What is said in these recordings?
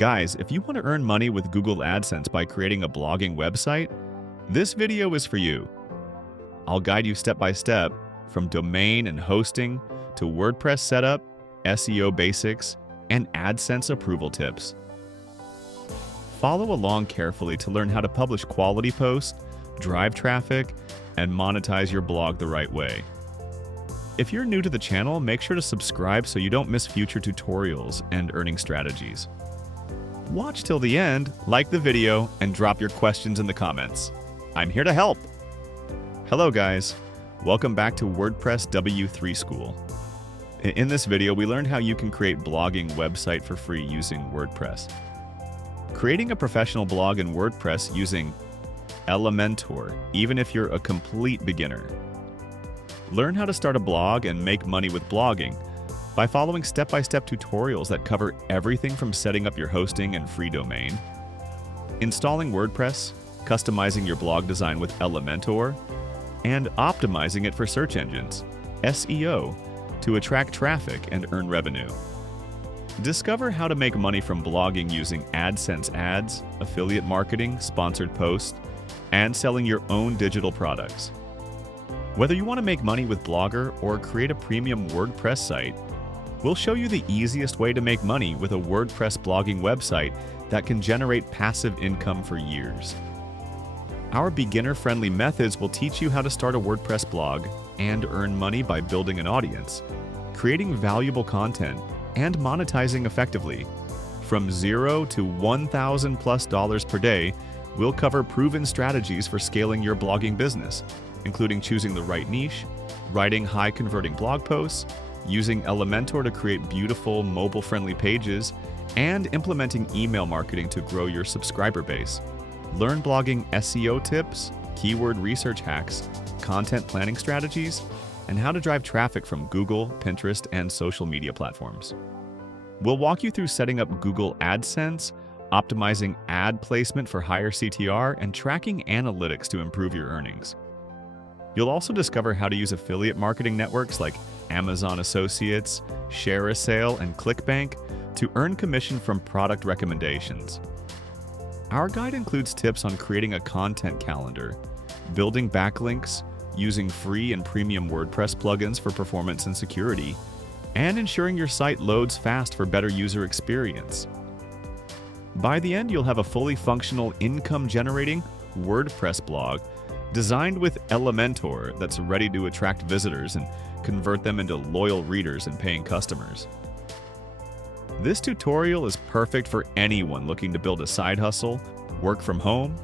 Guys, if you want to earn money with Google AdSense by creating a blogging website, this video is for you. I'll guide you step by step from domain and hosting to WordPress setup, SEO basics, and AdSense approval tips. Follow along carefully to learn how to publish quality posts, drive traffic, and monetize your blog the right way. If you're new to the channel, make sure to subscribe so you don't miss future tutorials and earning strategies. Watch till the end, like the video, and drop your questions in the comments. I'm here to help! Hello guys, welcome back to WordPress W3 School. In this video, we learned how you can create blogging website for free using WordPress. Creating a professional blog in WordPress using Elementor, even if you're a complete beginner. Learn how to start a blog and make money with blogging by following step-by-step tutorials that cover everything from setting up your hosting and free domain, installing WordPress, customizing your blog design with Elementor, and optimizing it for search engines, SEO, to attract traffic and earn revenue. Discover how to make money from blogging using AdSense ads, affiliate marketing, sponsored posts, and selling your own digital products. Whether you want to make money with Blogger or create a premium WordPress site, we'll show you the easiest way to make money with a WordPress blogging website that can generate passive income for years. Our beginner-friendly methods will teach you how to start a WordPress blog and earn money by building an audience, creating valuable content, and monetizing effectively. From $0 to $1,000+ per day, we'll cover proven strategies for scaling your blogging business, including choosing the right niche, writing high-converting blog posts, using Elementor to create beautiful mobile-friendly pages, and implementing email marketing to grow your subscriber base. Learn blogging SEO tips, keyword research hacks, content planning strategies, and how to drive traffic from Google, Pinterest, and social media platforms. We'll walk you through setting up Google AdSense, optimizing ad placement for higher CTR, and tracking analytics to improve your earnings. You'll also discover how to use affiliate marketing networks like Amazon Associates, Share a Sale, and ClickBank to earn commission from product recommendations. Our guide includes tips on creating a content calendar, building backlinks, using free and premium WordPress plugins for performance and security, and ensuring your site loads fast for better user experience. By the end, you'll have a fully functional income-generating WordPress blog designed with Elementor that's ready to attract visitors and convert them into loyal readers and paying customers. This tutorial is perfect for anyone looking to build a side hustle, work from home,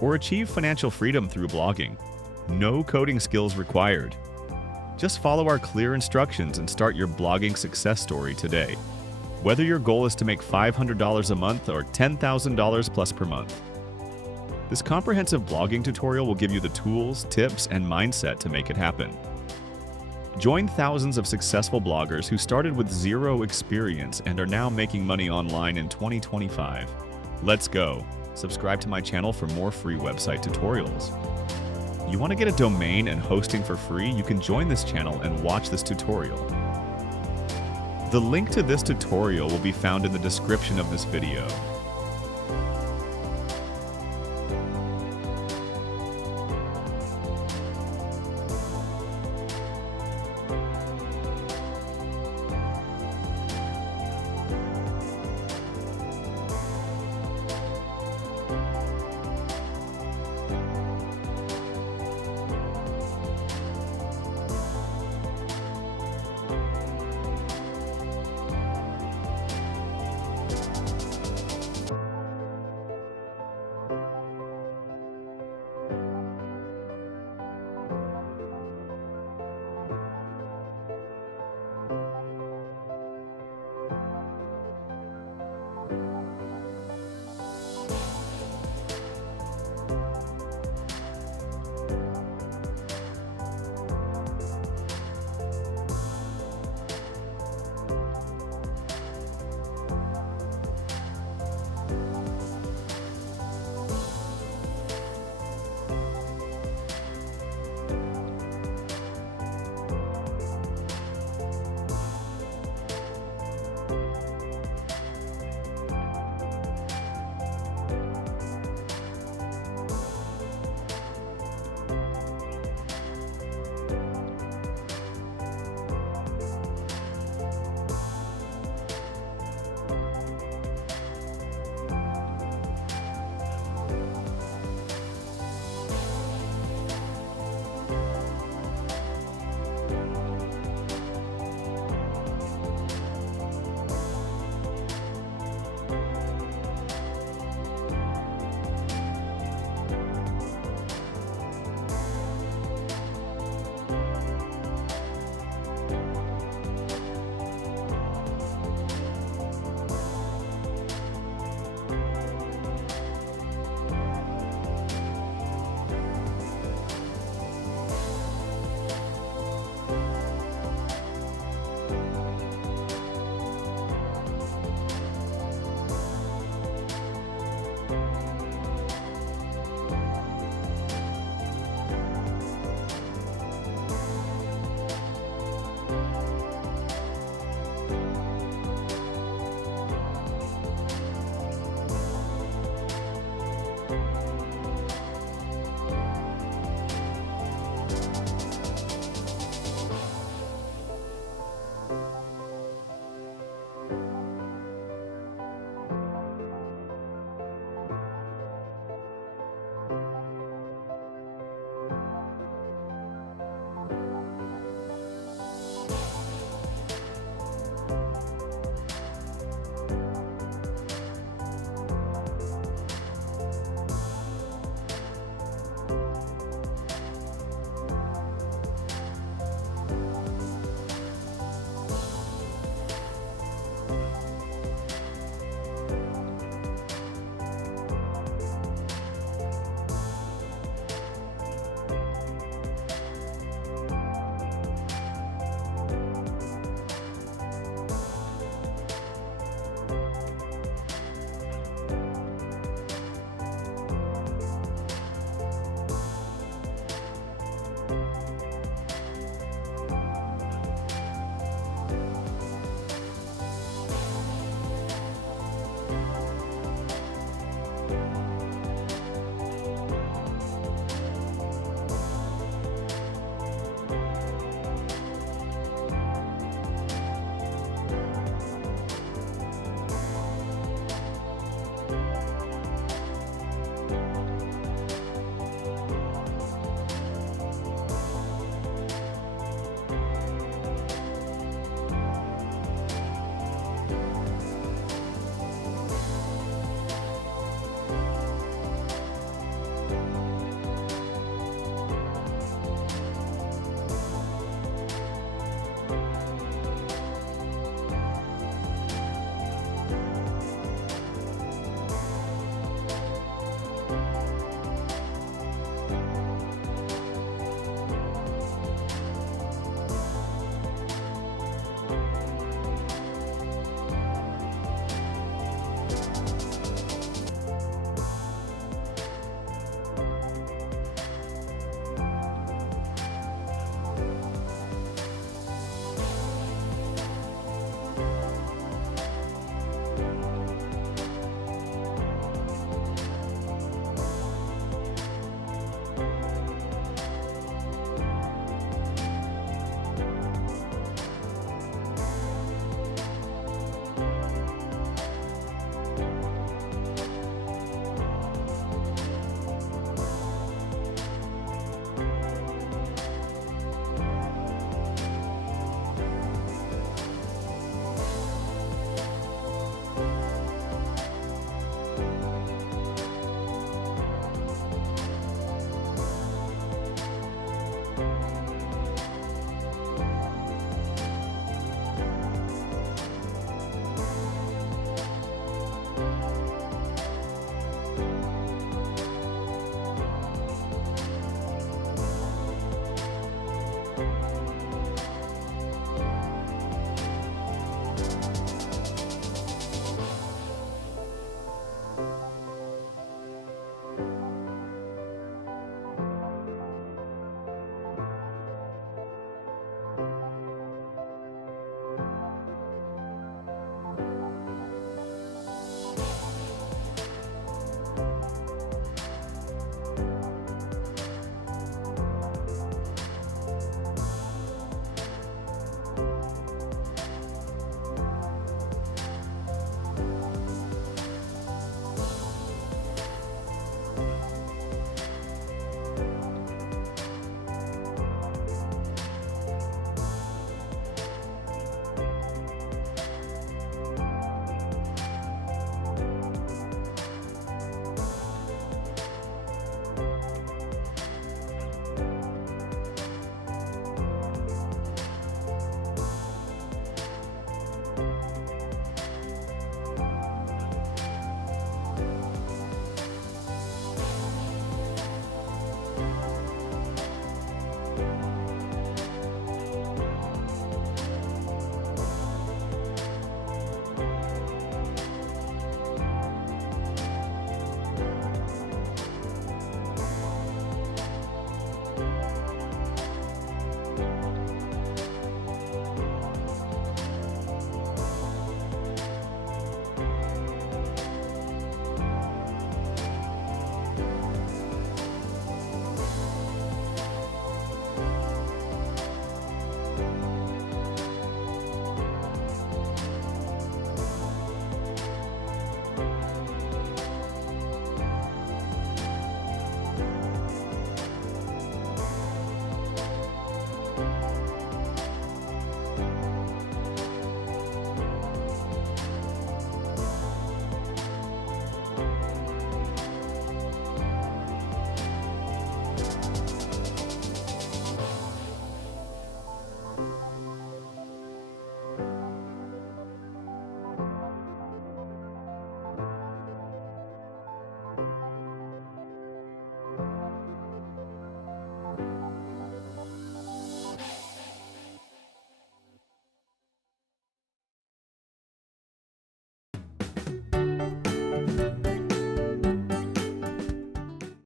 or achieve financial freedom through blogging. No coding skills required. Just follow our clear instructions and start your blogging success story today. Whether your goal is to make $500 a month or $10,000 plus per month. This comprehensive blogging tutorial will give you the tools, tips, and mindset to make it happen. Join thousands of successful bloggers who started with zero experience and are now making money online in 2025. Let's go! Subscribe to my channel for more free website tutorials. You want to get a domain and hosting for free? You can join this channel and watch this tutorial. The link to this tutorial will be found in the description of this video.